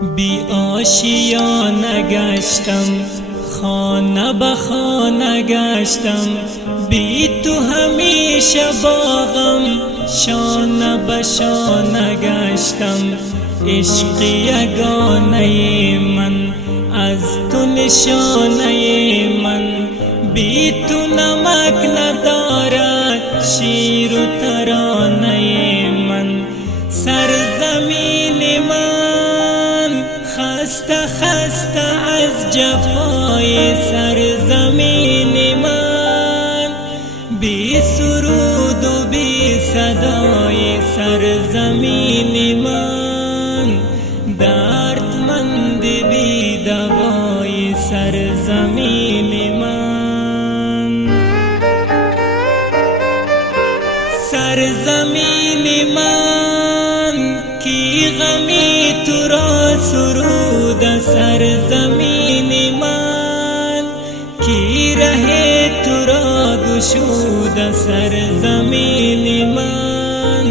بی آشیانه گشتم، خانه به خانه گشتم، بی تو همیشه باغم، شانه به شانه گشتم. عشق یگانه من از تو نشانه من، بی تو نمک ندارد شیر و ترانه من. سرزمین من خسته خسته از جفای سرزمین من، بی سرود و بی صدای سرزمین من، دردمند بی دوای سرزمین من. سرزمین من کی غمی تو را سرود، سرزمین من کی ره تو را گشود، سرزمین من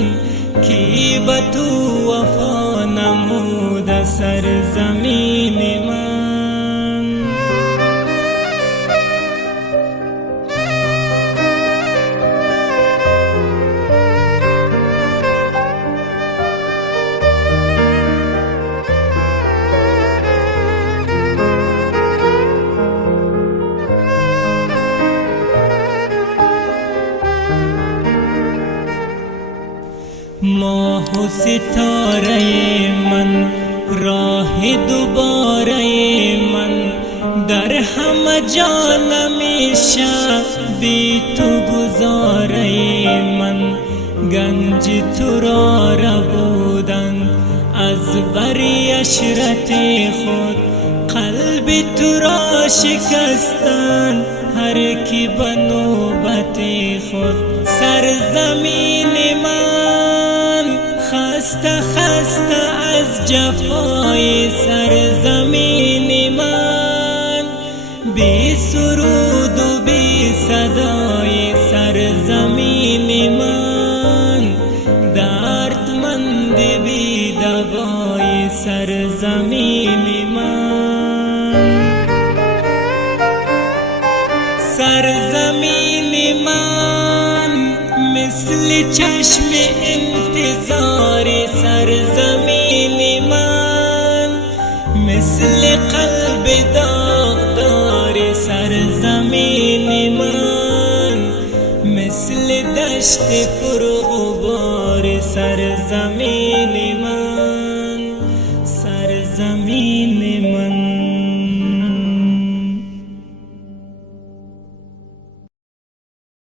کی به تو وفا نمود، سرزمین من. ماه و ستاره من، راه دوباره من، در همه جا نمیشه بی تو گذاره من. گنج تو را ربودن از بری عشرت خود، قلب تو را شکستن هر کی به نوبت خود. سرزمین من خسته خسته از جفای سرزمین من، بی سرود و بی صدای سرزمین من، دردمند بی دوای سرزمین من. سرزمین من مثل چشم انتظار سرزمین من، مثل قلب داغدار سرزمین من، مثل دشت